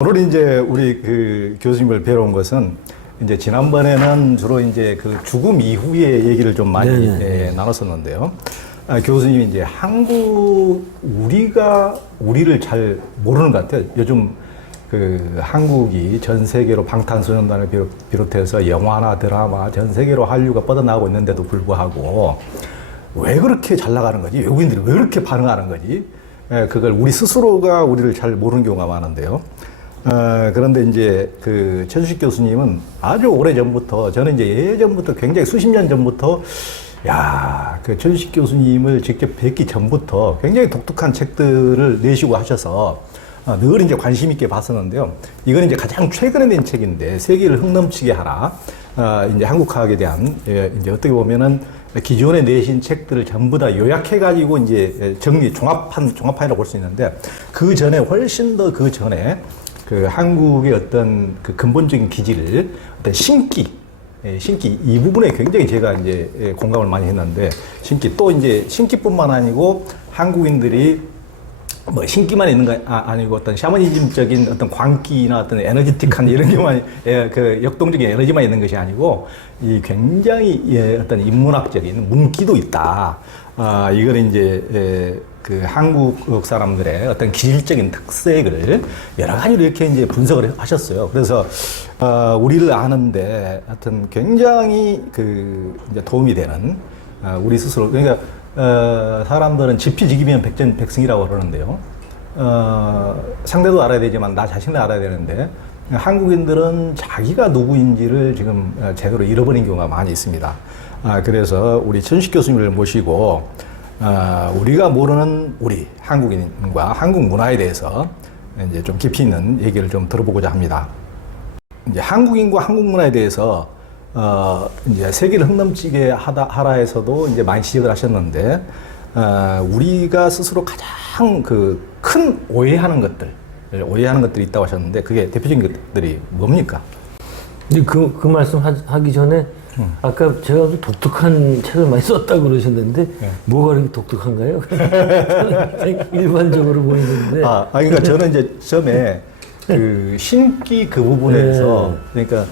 오늘 이제 우리 그 교수님을 뵈러 온 것은 이제 지난번에는 주로 이제 그 죽음 이후의 얘기를 좀 많이 나눴었는데요. 교수님이 이제 우리를 잘 모르는 것 같아요. 요즘 그 한국이 전 세계로 방탄소년단을 비롯해서 영화나 드라마 전 세계로 한류가 뻗어나가고 있는데도 불구하고 왜 그렇게 잘 나가는 거지? 외국인들이 왜 그렇게 반응하는 거지? 그걸 우리 스스로가 우리를 잘 모르는 경우가 많은데요. 그런데 이제 그 최수식 교수님은 아주 오래 전부터, 저는 이제 예전부터 굉장히 수십 년 전부터 그 최수식 교수님을 직접 뵙기 전부터 굉장히 독특한 책들을 내시고 하셔서 늘 이제 관심 있게 봤었는데요. 이건 이제 가장 최근에 낸 책인데, 세계를 흥넘치게 하라. 이제 한국학에 대한, 이제 어떻게 보면은 기존에 내신 책들을 전부 다 요약해가지고 이제 종합판이라고 볼 수 있는데, 그 전에, 훨씬 더 그 전에 그 한국의 어떤 그 근본적인 기질을 어떤 신기 이 부분에 굉장히 제가 이제 공감을 많이 했는데, 또 이제 신기뿐만 아니고 한국인들이 뭐 신기만 있는 거 아니고 어떤 샤머니즘적인 어떤 광기나 어떤 에너지틱한 이런 게만 그 역동적인 에너지만 있는 것이 아니고 이 굉장히 어떤 인문학적인 문기도 있다. 이걸 이제 그 한국 사람들의 어떤 기질적인 특색을 여러 가지로 이렇게 이제 분석을 하셨어요. 그래서 우리를 아는데 하여튼 굉장히 그 이제 도움이 되는 우리 스스로, 그러니까 사람들은 지피지기면 백전백승이라고 그러는데요. 상대도 알아야 되지만 나 자신을 알아야 되는데, 한국인들은 자기가 누구인지를 지금 제대로 잃어버린 경우가 많이 있습니다. 그래서 우리 최수식 교수님을 모시고 우리가 모르는 우리 한국인과 한국 문화에 대해서 이제 좀 깊이 있는 얘기를 좀 들어보고자 합니다. 이제 한국인과 한국 문화에 대해서 이제 세계를 흥넘치게 하라에서도 이제 많이 지적을 하셨는데, 우리가 스스로 가장 그 큰 오해하는 것들이 있다고 하셨는데, 그게 대표적인 것들이 뭡니까? 근데 그 말씀 하기 전에 아까 제가 아주 독특한 책을 많이 썼다고 그러셨는데, 뭐가 그렇게 독특한가요? 일반적으로 보이는데. 그러니까 저는 이제 처음에 그 신기 그 부분에서, 그러니까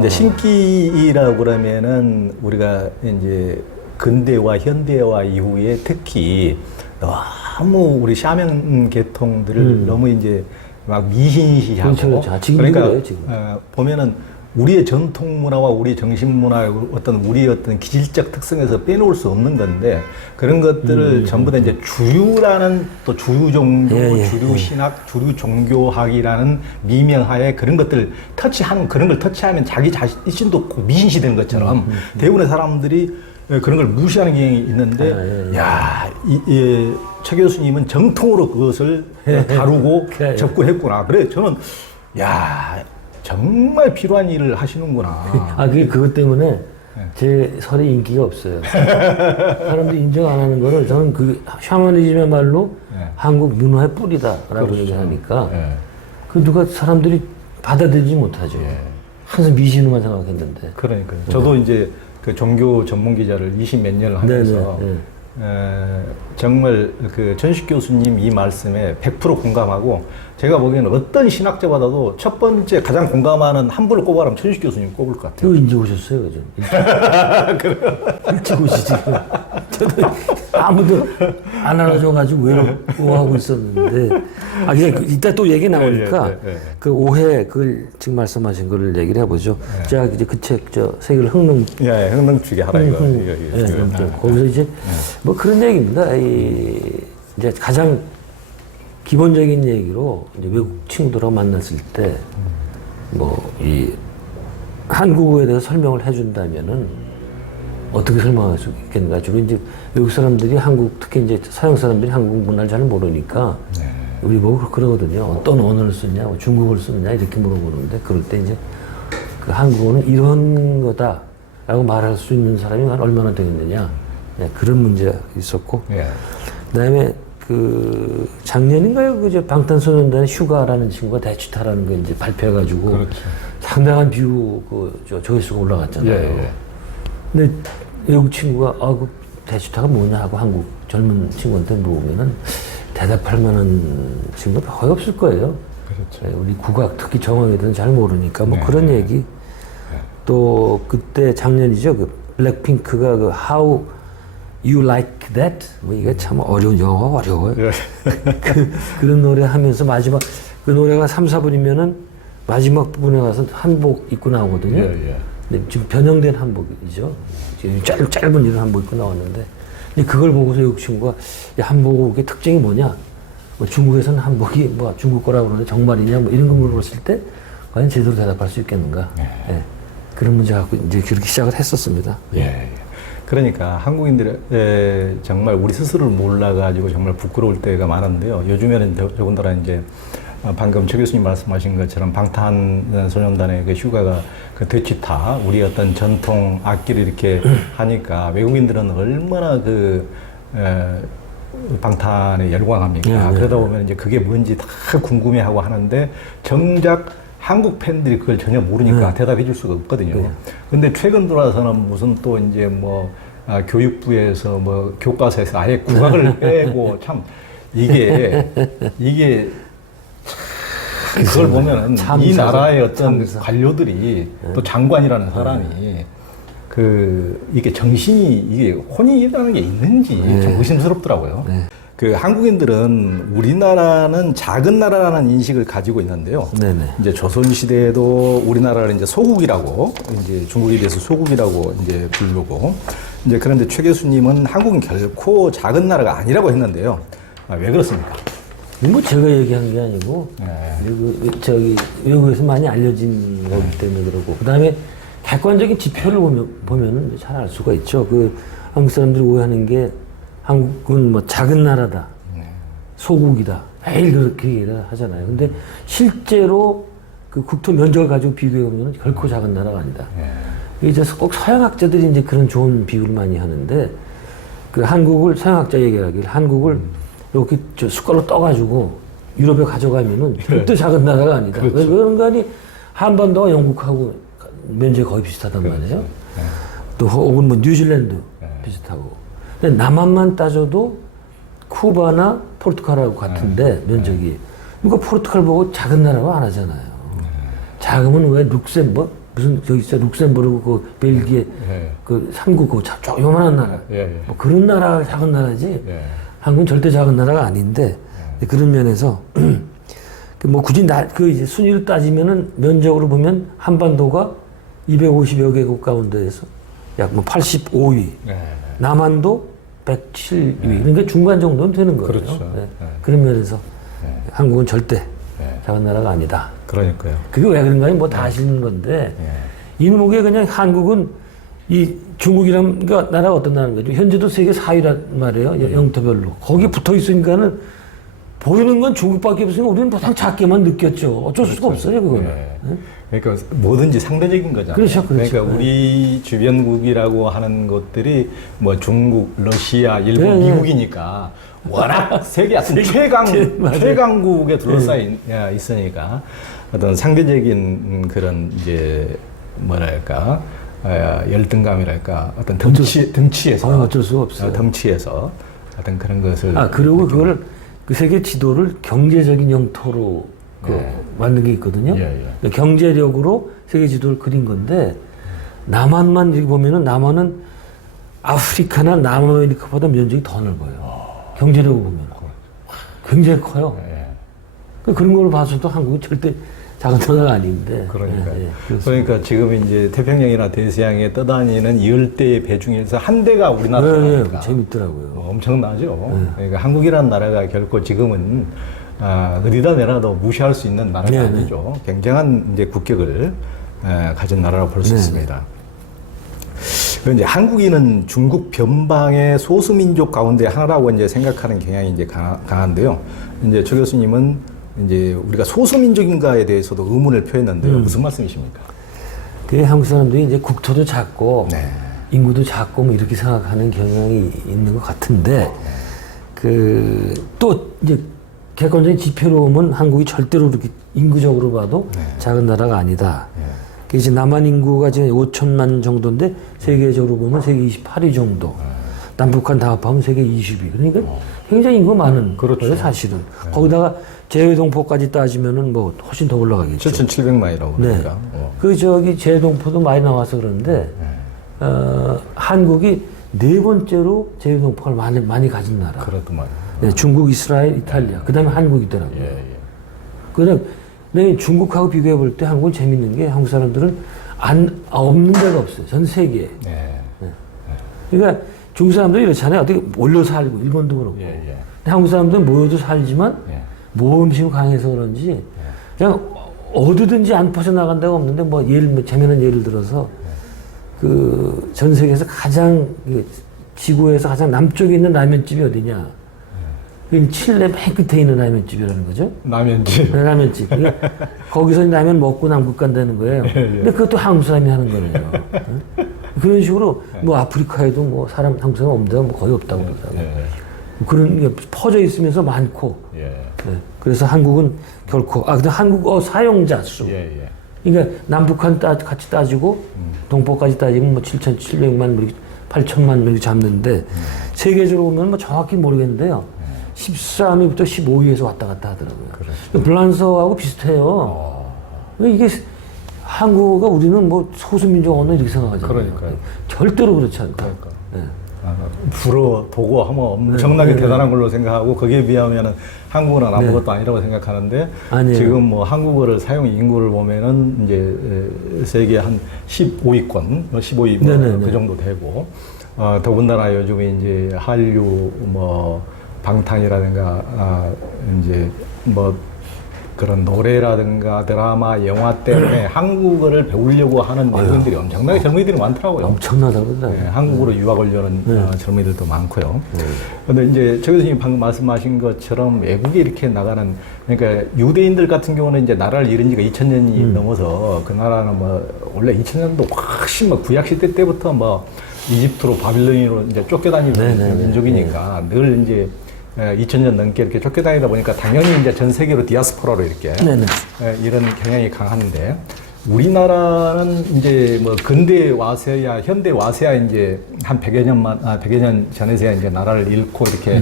이제 신기라고 그러면은 우리가 이제 근대화, 현대화 이후에 특히 너무 우리 샤먼 계통들을 너무 이제 막 미신시하고. 그렇죠. 그러니까 그래요, 지금. 보면은 우리의 전통 문화와 우리의 정신 문화의 우리의 어떤 기질적 특성에서 빼놓을 수 없는 건데, 그런 것들을 전부 다 이제 주류라는, 또 주류 종교, 주류 신학, 주류 종교학이라는 미명하에 그런 것들을 그런 걸 터치하면 자기 자신도 미신시 되는 것처럼 대부분의 사람들이 그런 걸 무시하는 경향이 있는데, 최 교수님은 정통으로 그것을 다루고 접근했구나. 그래, 저는 정말 필요한 일을 하시는구나. 그게 그것 때문에 제 설에 인기가 없어요. 사람들이 인정 안 하는 거를 저는 그 샤머니즘의 말로 한국 문화의 뿌리다라고 얘기하니까 그 사람들이 받아들이지 못하죠. 항상 미신으로만 생각했는데. 그러니까요. 저도 이제 그 종교 전문 기자를 20 몇 년을 하면서 정말 그 최수식 교수님 이 말씀에 100% 공감하고, 제가 보기에는 어떤 신학자보다도 첫 번째 가장 공감하는 한 분을 꼽아라면 최수식 교수님 꼽을 것 같아요. 이거 일찍 오셨어요, 그죠? 일찍 오시지. 저도 아무도 안 알아줘가지고 외로워하고 있었는데, 이따 또 얘기 나오니까 그 오해, 그걸 지금 말씀하신 거를 얘기를 해보죠. 제가 이제 그 책, 세계를 흥넘치게 하라 이거. 거기서 이제 뭐 그런 얘기입니다. 이제 가장 기본적인 얘기로 이제 외국 친구들하고 만났을 때 이 한국어에 대해서 설명을 해준다면은 어떻게 설명할 수 있겠는가. 주로 이제 외국 사람들이 특히 이제 서양 사람들이 한국 문화를 잘 모르니까 우리 보고 그러거든요. 어떤 언어를 쓰냐, 중국어를 쓰느냐 이렇게 물어보는데, 그럴 때 이제 그 한국어는 이런 거다라고 말할 수 있는 사람이 얼마나 되겠느냐. 그런 문제가 있었고, 그다음에 그 작년인가요? 그 방탄소년단의 슈가라는 친구가 대치타라는 거 이제 발표해가지고 상당한 뷰 조회수가 올라갔잖아요. 근데 외국 친구가 그 대치타가 뭐냐 하고 한국 젊은 친구한테 물어보면은 대답할 만한 친구가 거의 없을 거예요. 그렇죠. 우리 국악 특히 정황에 대해서는 잘 모르니까 뭐 그런 얘기. 또 그때 작년이죠. 그 블랙핑크가 그 How You Like That 뭐 이게 참 어려운 영어가 어려워요. 그런 노래 하면서 마지막 그 노래가 3, 4분이면은 마지막 부분에 가서 한복 입고 나오거든요. 근데 지금 변형된 한복이죠. 지금 짧은 이런 한복 입고 나왔는데 근데 그걸 보고서 외국 친구가 이 한복의 특징이 뭐냐? 뭐 중국에서는 한복이 뭐 중국 거라고 그러는데 정말이냐? 뭐 이런 거 물어봤을 때 과연 제대로 대답할 수 있겠는가? 예. 그런 문제 갖고 이제 그렇게 시작을 했었습니다. 예. 그러니까 한국인들의 정말 우리 스스로를 몰라가지고 정말 부끄러울 때가 많은데요. 요즘에는 더군다나 이제 방금 최 교수님 말씀하신 것처럼 방탄소년단의 그 휴가가 그 되치타 우리 어떤 전통 악기를 이렇게 하니까 외국인들은 얼마나 그 방탄에 열광합니까? 그러다 보면 이제 그게 뭔지 다 궁금해하고 하는데 정작 한국 팬들이 그걸 전혀 모르니까 대답해 줄 수가 없거든요. 근데 최근 들어와서는 무슨 또 이제 뭐 교육부에서 뭐 교과서에서 아예 국악을 빼고 참 이게 그걸 보면은 이 나라의 어떤 관료들이 또 장관이라는 사람이 이게 정신이 이게 혼이라는 게 있는지 좀 의심스럽더라고요. 그 한국인들은 우리나라는 작은 나라라는 인식을 가지고 있는데요. 이제 조선 시대에도 우리나라를 이제 소국이라고 이제 중국에 대해서 소국이라고 이제 부르고 이제 그런데 최 교수님은 한국은 결코 작은 나라가 아니라고 했는데요. 왜 그렇습니까? 뭐 제가 얘기한 게 아니고 외국에서 많이 알려진 거기 때문에 그러고 그다음에 객관적인 지표를 보면은 잘 알 수가 있죠. 그 한국 사람들이 오해하는 게 한국은 뭐 작은 나라다, 소국이다 매일 그렇게 얘기를 하잖아요. 근데 실제로 그 국토 면적을 가지고 비교해 보면 결코 작은 나라가 아니다. 이제 꼭 서양학자들이 이제 그런 좋은 비유를 많이 하는데 그 한국을 서양학자 얘기하길 한국을 이렇게 숟갈로 떠가지고 유럽에 가져가면은 절대 작은 나라가 아니다. 왜 그런가 하니 한반도와 영국하고 면적이 거의 비슷하단 말이에요. 또 혹은 뭐 뉴질랜드 비슷하고. 근데 남한만 따져도 쿠바나 포르투갈하고 같은데 면적이. 그러니까 포르투갈 보고 작은 나라로 안 하잖아요. 작으면 왜 룩셈버그 무슨 저기 있어 룩셈부르크 그 벨기에 그 3국 그 요만한 나라. 뭐 그런 나라 작은 나라지. 한국은 절대 작은 나라가 아닌데 그런 면에서 뭐 굳이 그 이제 순위를 따지면은 면적으로 보면 한반도가 250여 개국 가운데에서 약 뭐 85위, 남한도 107위. 그러니까 중간 정도는 되는 거예요. 그렇죠. 그런 면에서 한국은 절대 작은 나라가 아니다. 그러니까요. 그게 왜 그런가 뭐 다 아시는 건데 이놈의 그냥 한국은 이 중국이란 나라가 어떤 나라인 거죠? 현재도 세계 4위란 말이에요. 영토별로. 거기에 붙어 있으니까는 보이는 건 중국밖에 없으니까 우리는 보통 작게만 느꼈죠. 어쩔 수가 없어요, 그거는. 그러니까 뭐든지 상대적인 거잖아요. 그렇죠. 그러니까 우리 주변국이라고 하는 것들이 뭐 중국, 러시아, 일본, 미국이니까 워낙 세계 최강국에 둘러싸여 있으니까 어떤 상대적인 그런 이제 뭐랄까 열등감이랄까 어떤 덩치에서 어쩔 수가 없어요. 덩치에서 어떤 그런 것을 그리고 그걸 그 세계 지도를 경제적인 영토로 만든 게 있거든요. 그러니까 경제력으로 세계 지도를 그린 건데 남한만 이렇게 보면은 남한은 아프리카나 남아메리카보다 면적이 더 넓어요. 경제력으로 보면 굉장히 커요. 그런 걸 봐서도 한국은 절대 작은 나라가 아닌데. 그러니까 지금 이제 태평양이나 대서양에 떠다니는 열대의 배 중에서 한 대가 우리나라니까 재밌더라고요. 엄청나죠. 그러니까 한국이라는 나라가 결코 지금은 어디다 내놔도 무시할 수 있는 나라가 아니죠. 굉장한 이제 국격을 가진 나라라고 볼 수 있습니다. 이제 한국인은 중국 변방의 소수민족 가운데 하나라고 이제 생각하는 경향이 이제 강한데요. 이제 최 교수님은 이제 우리가 소수민족인가에 대해서도 의문을 표했는데요. 무슨 말씀이십니까? 그 한국 사람들이 이제 국토도 작고 인구도 작고 뭐 이렇게 생각하는 경향이 있는 것 같은데 또 이제 객관적인 지표로 보면 한국이 절대로 이렇게 인구적으로 봐도 작은 나라가 아니다. 이제 남한 인구가 지금 5천만 정도인데 세계적으로 보면 세계 28위 정도. 남북한 다 합하면 세계 20위. 그러니까 굉장히 인구가 많은 그렇죠. 거예요, 사실은. 거기다가 제외동포까지 따지면은 뭐 훨씬 더 올라가겠죠. 7,700만이라고 네. 그러니까. 그 저기 제외동포도 많이 나와서 그러는데 한국이 네 번째로 제외동포를 많이 가진 나라. 그렇더만. 네, 중국, 이스라엘, 이탈리아. 그다음에 한국이더라고요. 예, 예. 그냥 내 중국하고 비교해 볼 때 한국은 재밌는 게 한국 사람들은 없는 데가 없어요. 전 세계에. 네. 그러니까 중국 사람들이 이렇잖아요. 어떻게 올려 살고 일본도 그렇고. 예, 예. 근데 한국 사람들은 모여도 살지만 예. 모험심이 강해서 그런지 그냥 어디든지 안 퍼져나간 데가 없는데 뭐 재미있는 예를 들어서 그 전 세계에서 가장 지구에서 가장 남쪽에 있는 라면집이 어디냐? 그 칠레 맨 끝에 있는 라면집이라는 거죠. 라면집. 네, 라면집. 그러니까 거기서 라면 먹고 남극 간다는 거예요. 근데 그것도 한국 사람이 하는 거예요. 응? 그런 식으로 뭐 아프리카에도 뭐 한국 사람 없는 데가 뭐 거의 없다고 그러더라고요. 예. 그런 게 퍼져 있으면서 많고. 예. 네. 그래서 한국은 결코 근데 한국 사용자 수. 예. 예. 그러니까 남북한 같이 따지고 동포까지 따지면 뭐 7,700만, 8천만 이렇게 잡는데 세계적으로 보면 뭐 정확히 모르겠는데요. 13위부터 15위에서 왔다 갔다 하더라고요. 불란서하고 비슷해요. 이게 한국과 우리는 뭐 소수민족 언어 이렇게 생각하잖아요. 그러니까요. 절대로 그렇지 않다. 그러니까. 네. 보고 하면 엄청나게 대단한 걸로 생각하고 거기에 비하면은 한국어는 아무것도 아니라고 생각하는데 아니에요. 지금 뭐 한국어를 사용 인구를 보면은 이제 세계 한 15위권, 15위 그 정도 되고 더군다나 요즘에 이제 한류 뭐 방탄이라든가 이제 뭐 그런 노래라든가 드라마, 영화 때문에 한국어를 배우려고 하는 내분들이 엄청나게 젊은이들이 많더라고요. 엄청나다고 그러더라고요. 네, 한국으로 유학을 여는 젊은이들도 많고요. 그런데 이제 저 교수님 방금 말씀하신 것처럼 외국에 이렇게 나가는 그러니까 유대인들 같은 경우는 이제 나라를 잃은 지가 2000년이 넘어서 그 나라는 뭐 원래 2000년도 훨씬 뭐 구약 시대 때부터 뭐 이집트로 바빌론으로 이제 쫓겨다니는 민족이니까 늘 이제 2000년 넘게 이렇게 쫓겨다니다 보니까 당연히 이제 전 세계로 디아스포라로 이렇게 이런 경향이 강한데 우리나라는 이제 뭐 근대 와서야 현대 와서야 이제 한 100여 년 전에서야 이제 나라를 잃고 이렇게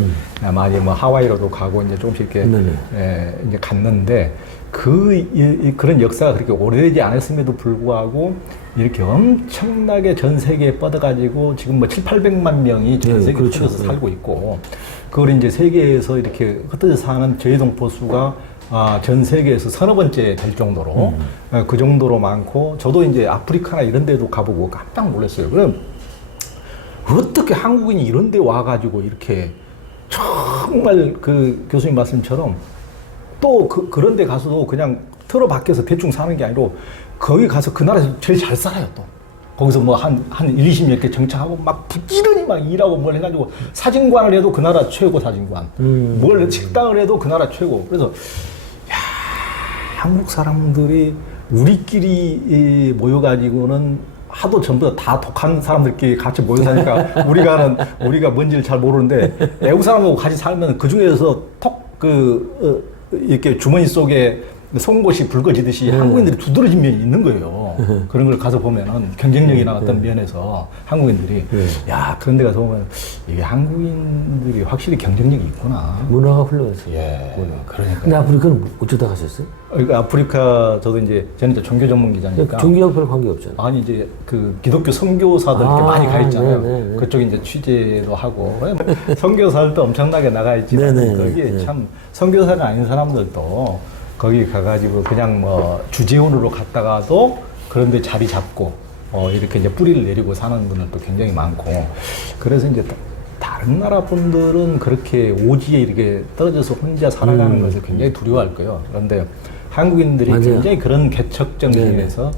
많이 뭐 하와이로도 가고 이제 조금씩 이렇게 이제 갔는데 그런 역사가 그렇게 오래되지 않았음에도 불구하고 이렇게 엄청나게 전 세계에 뻗어가지고 지금 뭐 7,800만 명이 전 세계에 그렇죠. 서 살고 있고 그걸 이제 세계에서 이렇게 흩어져 사는 저희동포 수가 전 세계에서 서너 번째 될 정도로 그 정도로 많고 저도 이제 아프리카나 이런 데도 가보고 깜짝 놀랐어요. 그럼 어떻게 한국인이 이런 데 와가지고 이렇게 정말 그 교수님 말씀처럼 또 그런 데 가서도 그냥 틀어 박혀서 대충 사는 게 아니고 거기 가서 그 나라에서 제일 잘 살아요 또. 거기서 뭐 한 20몇 개 정착하고 막 부지런히 막 일하고 뭘 해가지고 사진관을 해도 그 나라 최고 사진관. 뭘 식당을 해도 그 나라 최고. 그래서 야, 한국 사람들이 우리끼리 모여가지고는 하도 전부 다 독한 사람들끼리 같이 모여 사니까 우리가 뭔지를 잘 모르는데 외국 사람하고 같이 살면 그 중에서 이렇게 주머니 속에 송곳이 붉어지듯이 한국인들이 두드러진 면이 있는 거예요. 그런 걸 가서 보면은 경쟁력이나 어떤 면에서 한국인들이 야 그런 데 가서 보면 이게 한국인들이 확실히 경쟁력이 있구나. 문화가 훌륭해서. 예. 그러니까. 근데 아프리카는 어쩌다 가셨어요? 그러니까 아프리카 저도 이제 저는 이제 종교 전문 기자니까. 종교하고 별 관계 없잖아요. 아니 이제 그 기독교 선교사들 이렇게 많이 가 있잖아요. 네네. 그쪽에 이제 취재도 하고 선교사들도 엄청나게 나가 있지만 거기에 참 선교사가 아닌 사람들도 거기 가가지고 그냥 뭐 주재원으로 갔다가도 그런데 자리 잡고 이렇게 이제 뿌리를 내리고 사는 분들도 굉장히 많고 그래서 이제 다른 나라 분들은 그렇게 오지에 이렇게 떨어져서 혼자 살아가는 것을 굉장히 두려워할 거예요. 그런데 한국인들이 맞아요. 굉장히 그런 개척적인 면에서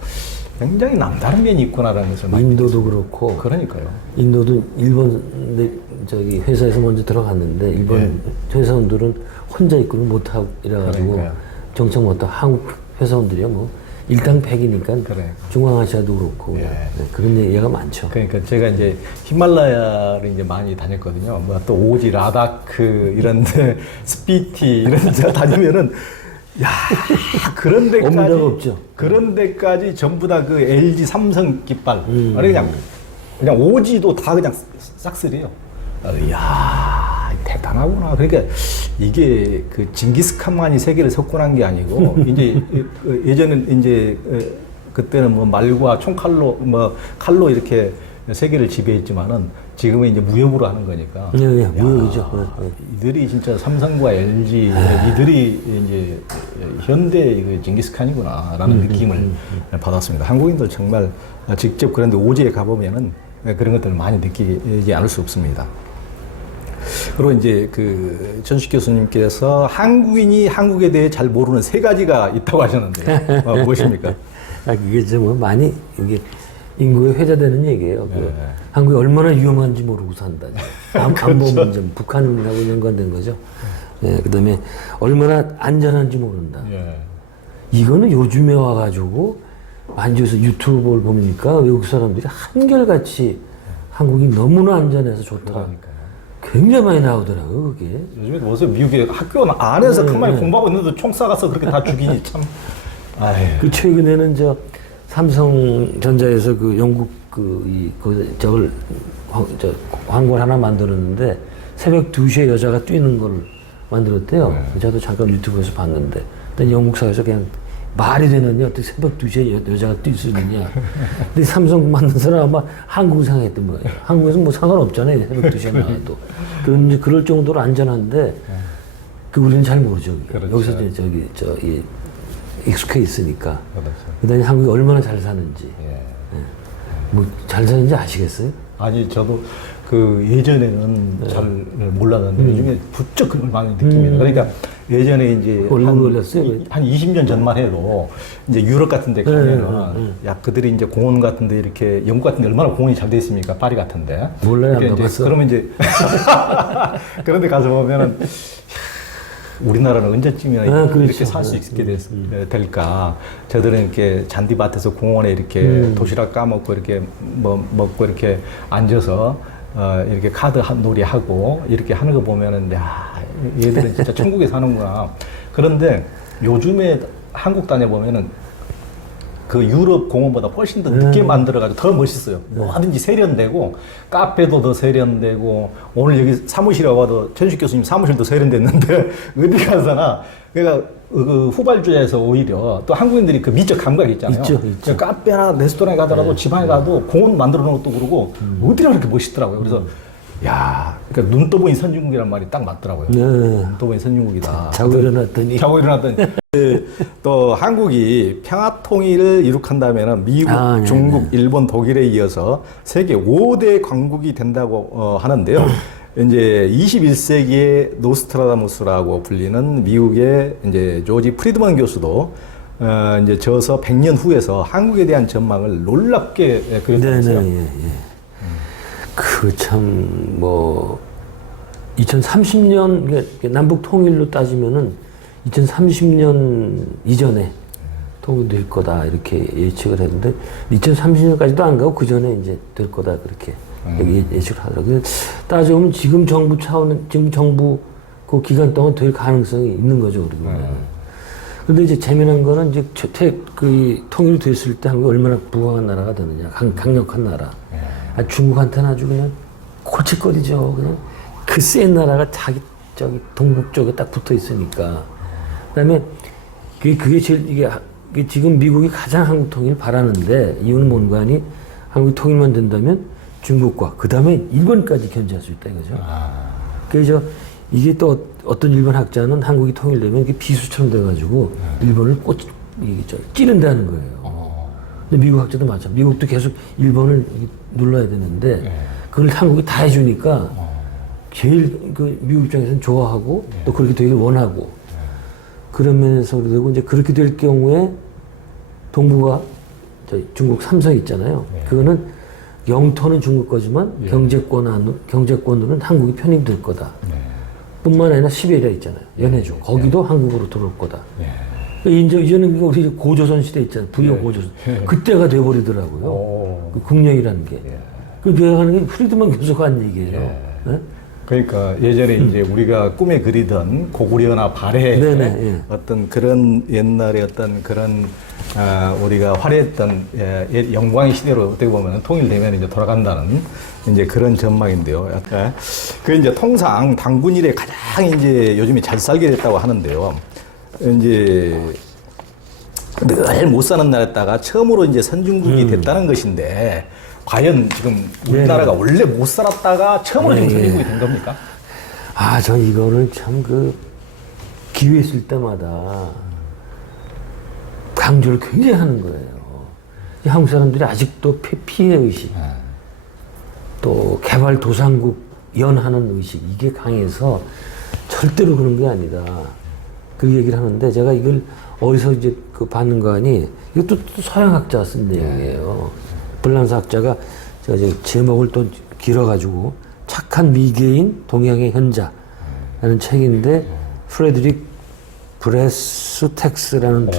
굉장히 남다른 면이 있구나라는 것을 많이 인도도 그렇고. 그러니까요. 인도도 일본 회사에서 먼저 들어갔는데 일본 회사원들은 혼자 입고는 못하고 이래가지고 그러니까요. 정착 못하고 한국 회사원들이요 뭐 일당백이니까 그래. 중앙아시아도 그렇고 그런 얘기가 많죠. 그러니까 제가 이제 히말라야를 이제 많이 다녔거든요. 뭐 또 오지, 라다크 이런데 스피티 이런 데 다니면은 야 그런 데까지 없는 데가 없죠. 그런 데까지 전부 다 그 LG 삼성 깃발 아니 그냥 오지도 다 그냥 싹쓸이에요. 이야, 대단하구나. 그러니까 이게 그 징기스칸만이 세계를 석권한 게 아니고 이제 예전엔 이제 그때는 뭐 말과 총칼로 뭐 칼로 이렇게 세계를 지배했지만은 지금은 이제 무역으로 하는 거니까. 예, 무역이죠. 이들이 진짜 삼성과 LG 이들이 이제 현대 그 징기스칸이구나라는 느낌을 받았습니다. 한국인도 정말 직접 그런데 오지에 가보면은 그런 것들을 많이 느끼지 않을 수 없습니다. 그리고 이제 그 전식 교수님께서 한국인이 한국에 대해 잘 모르는 세 가지가 있다고 하셨는데 무엇입니까? 그게 좀 많이 이게 인구에 회자되는 얘기예요. 한국이 얼마나 위험한지 모르고 산다. 안보 문제, 북한하고 연관된 거죠. 그다음에 얼마나 안전한지 모른다. 이거는 요즘에 와가지고 만주에서 유튜브를 보니까 외국 사람들이 한결같이 한국이 너무나 안전해서 좋다. 그러니까요. 굉장히 많이 나오더라고요, 그게. 요즘에 무슨 미국의 학교 안에서 가만히 공부하고 있는데 총 쏴가서 그렇게 다 죽이니 참. 그 최근에는 삼성전자에서 그 영국 광고를 하나 만들었는데 새벽 2시에 여자가 뛰는 걸 만들었대요. 저도 잠깐 유튜브에서 봤는데. 근데 영국 사회에서 그냥 말이 되느냐, 어떻게 새벽 2시에 여자가 뛸 수 있느냐. 근데 삼성 만든 사람 아마 한국 생각했던 거예요. 한국에서 뭐 상관없잖아요. 새벽 2시에 나와도. 그럴 정도로 안전한데, 우리는 잘 모르죠. 그렇죠. 여기서 익숙해 있으니까. 그렇죠. 그다음에 한국이 얼마나 잘 사는지. 뭐 잘 사는지 아시겠어요? 아니 저도 그 예전에는 잘 몰랐는데 요즘에 부쩍 그걸 많이 느낍니다. 그러니까 예전에 이제 한 20년 전만 해도 이제 유럽 같은 데 가면은 야 그들이 이제 공원 같은 데 이렇게 영국 같은 데 얼마나 공원이 잘 돼 있습니까? 파리 같은 데. 몰라요. 안 가봤어. 그러면 이제 그런 데 가서 보면은 우리나라는 언제쯤이나 그렇죠. 이렇게 살 수 있게 될까? 저들은 이렇게 잔디밭에서 공원에 이렇게 도시락 까먹고 이렇게 뭐 먹고 이렇게 앉아서 이렇게 카드 놀이 하고 이렇게 하는 거 보면은 야 얘들은 진짜 천국에 사는구나. 그런데 요즘에 한국 다녀보면은 그 유럽 공원보다 훨씬 더 늦게 만들어가지고 더 멋있어요. 뭐든지 세련되고 카페도 더 세련되고 오늘 여기 사무실에 와도 천식 교수님 사무실도 세련됐는데 어디 가서나 그러니까 그 후발주자에서 오히려 또 한국인들이 그 미적 감각이 있잖아요. 있죠. 카페나 레스토랑에 가더라도 지방에 가도 공원 만들어 놓은 것도 그러고 어디나 그렇게 멋있더라고요. 그래서 야, 그러니까 눈 떠보니 선진국이란 말이 딱 맞더라고요. 눈 떠보니 선진국이다. 자고 일어났더니. 또 한국이 평화 통일을 이룩한다면 미국, 중국, 일본, 독일에 이어서 세계 5대 강국이 된다고 하는데요. 이제 21세기의 노스트라다무스라고 불리는 미국의 이제 조지 프리드먼 교수도 이제 저서 100년 후에서 한국에 대한 전망을 놀랍게 그렸다면서요. 참, 2030년, 남북 통일로 따지면은 2030년 이전에 통일될 거다, 이렇게 예측을 했는데, 2030년까지도 안 가고 그 전에 이제 될 거다, 그렇게 예측을 하더라고요. 따져보면 지금 정부 그 기간 동안 될 가능성이 있는 거죠, 우리 보면. 근데 이제 재미난 거는 이제 통일이 됐을 때 한국이 얼마나 부강한 나라가 되느냐, 강력한 나라. 중국한테는 아주 그냥 골칫거리죠. 그냥 그 센 나라가 동북 쪽에 딱 붙어 있으니까. 그 다음에 그게 제일, 이게 지금 미국이 가장 한국 통일을 바라는데 이유는 뭔가 하니 한국이 통일만 된다면 중국과 그 다음에 일본까지 견제할 수 있다 이거죠. 그래서 이게 또 어떤 일본 학자는 한국이 통일되면 이게 비수처럼 돼가지고 일본을 찌른다는 거예요. 근데 미국 학자도 마찬가지. 미국도 계속 일본을 눌러야 되는데 그걸 한국이 다 해주니까 제일 미국 입장에서는 좋아하고 또 그렇게 되길 원하고 그런 면에서 그러고 이제 그렇게 될 경우에 동북아 중국 삼성 있잖아요. 그거는 영토는 중국 거지만 경제권으로는 한국이 편입될 거다. 뿐만 아니라 시베리아 있잖아요. 연해주. 거기도 한국으로 들어올 거다. 이제는 우리 고조선 시대 있잖아요. 부여 고조선. 그때가 돼버리더라고요. 그 국력이라는 게. 그 하는 게 프리드먼 교수가 한 얘기예요. 그러니까 예전에 이제 우리가 꿈에 그리던 고구려나 발해 네네, 예. 어떤 그런 옛날에 어떤 그런 우리가 화려했던 영광의 시대로 어떻게 보면 통일되면 이제 돌아간다는 이제 그런 전망인데요. 그 이제 통상 단군 일에 가장 이제 요즘에 잘 살게 됐다고 하는데요. 이제 늘 못 사는 나라였다가 처음으로 이제 선진국이 됐다는 것인데 과연 지금 우리나라가 원래 못 살았다가 처음으로 지금 선진국이 된 겁니까? 아, 저 이거는 참 기회 있을 때마다 강조를 굉장히 하는 거예요. 이 한국 사람들이 아직도 피해 의식, 또 개발도상국 연하는 의식, 이게 강해서 절대로 그런 게 아니다. 그 얘기를 하는데 제가 이걸 어디서 이제 받는 거 아니, 이것도 또 서양학자가 쓴 내용이에요. 블란스 학자가 제가 이제 제목을 또 길어가지고 착한 미개인 동양의 현자라는 책인데 프레드릭 브레스텍스라는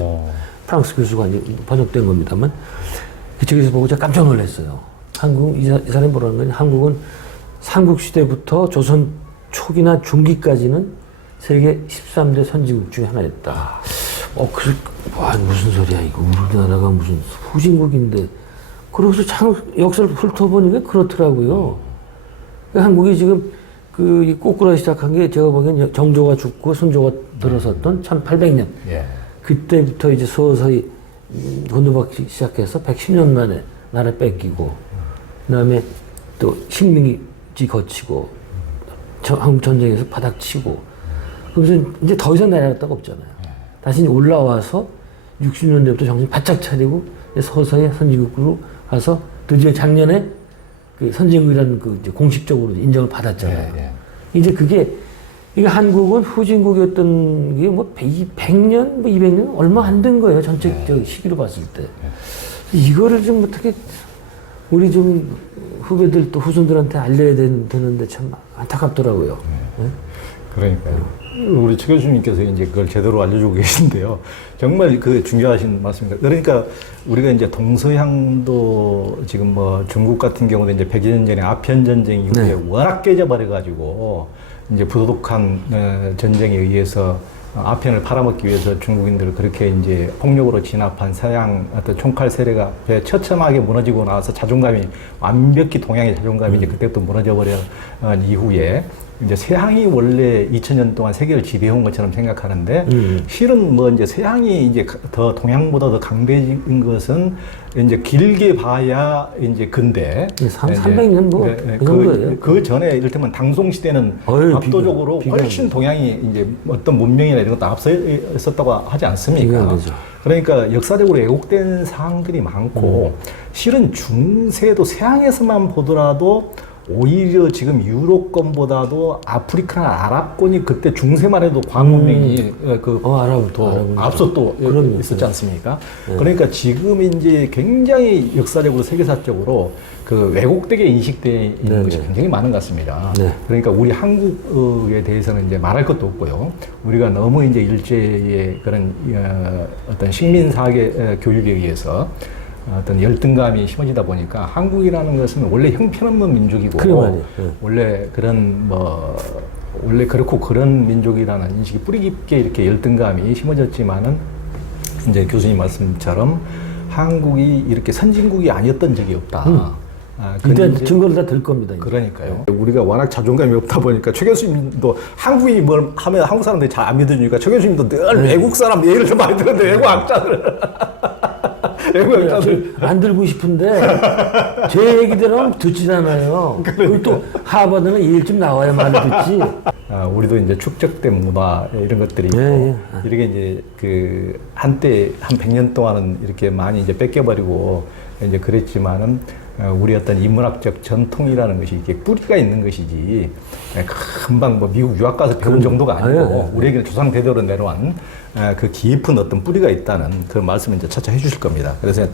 프랑스 교수가 이제 번역된 겁니다만 그 책에서 보고 제가 깜짝 놀랐어요. 이 사람이 뭐라는 거냐? 한국은 삼국시대부터 조선 초기나 중기까지는 세계 13대 선진국 중에 하나였다. 무슨 소리야, 이거. 우리나라가 무슨 후진국인데. 그러고서 참 역사를 훑어보니까 그렇더라고요. 한국이 지금 꼬꾸라기 시작한 게 제가 보기엔 정조가 죽고 선조가 들어섰던 1800년. 예. 그때부터 이제 서서히 건너받기 시작해서 110년 만에 나라 뺏기고, 그 다음에 또 식민지 거치고, 한국 전쟁에서 바닥치고, 그래서 이제 더 이상 내려갔다가 없잖아요. 다시 올라와서 60년대부터 정신 바짝 차리고 서서히 선진국으로 가서 드디어 작년에 그 선진국이라는 이제 공식적으로 인정을 받았잖아요. 이제 이게 한국은 후진국이었던 게 100년, 200년 얼마 안 된 거예요. 전체 시기로 봤을 때. 이거를 좀 어떻게 우리 좀 후배들 또 후손들한테 알려야 되는데 참 안타깝더라고요. 그러니까요. 우리 최 교수님께서 이제 그걸 제대로 알려주고 계신데요. 정말 중요하신 말씀입니다. 그러니까 우리가 이제 동서양도 지금 중국 같은 경우도 이제 100년 전에 아편 전쟁 이후에 워낙 깨져버려가지고 이제 부도덕한 전쟁에 의해서 아편을 팔아먹기 위해서 중국인들을 그렇게 이제 폭력으로 진압한 서양 어떤 총칼 세력가 처참하게 무너지고 나서 자존감이 완벽히 동양의 자존감이 이제 그때부터 무너져 버려 이후에 이제 서양이 원래 2000년 동안 세계를 지배해온 것처럼 생각하는데 실은 이제 서양이 이제 더 동양보다 더 강대인 것은 이제 길게 봐야 이제 근대 300년 그 정도예요. 그 전에 이를테면 당송 시대는 압도적으로 훨씬 동양이 이제 어떤 문명이나 이런 것도 앞서 있었다고 하지 않습니까? 그러니까 역사적으로 왜곡된 사항들이 많고 실은 중세도 서양에서만 보더라도 오히려 지금 유럽권보다도 아프리카나 아랍권이 그때 중세만 해도 광문명이 앞서 또 있었지 않습니까? 그러니까 지금 이제 굉장히 역사적으로 세계사적으로 왜곡되게 인식되어 있는 것이 굉장히 많은 것 같습니다. 그러니까 우리 한국에 대해서는 이제 말할 것도 없고요. 우리가 너무 이제 일제의 그런 어떤 식민사회 교육에 의해서 어떤 열등감이 심어지다 보니까 한국이라는 것은 원래 형편없는 민족이고 원래 원래 그렇고 그런 민족이라는 인식이 뿌리 깊게 이렇게 열등감이 심어졌지만은 이제 교수님 말씀처럼 한국이 이렇게 선진국이 아니었던 적이 없다. 일단 증거를 다 들 겁니다. 그러니까요. 우리가 워낙 자존감이 없다 보니까 최 교수님도 한국이 뭘 하면 한국 사람들이 잘 안 믿어주니까 최 교수님도 늘 외국 사람 예를 좀 많이 들었는데 외국 학자들. 안 들고 싶은데 제 얘기대로 듣지 않아요. 그리고 또 하버드는 일좀 나와야 말을 듣지. 우리도 이제 축적된 문화 이런 것들이 있고 이렇게 이제 한때 한 100년 동안은 이렇게 많이 이제 뺏겨버리고 이제 그랬지만은 우리 어떤 인문학적 전통이라는 것이 이렇게 뿌리가 있는 것이지 금방 미국 유학 가서 배운 정도가 아니고 우리에게는 조상 대대로 내려온 그 깊은 어떤 뿌리가 있다는 그런 말씀을 이제 차차 해주실 겁니다. 그래서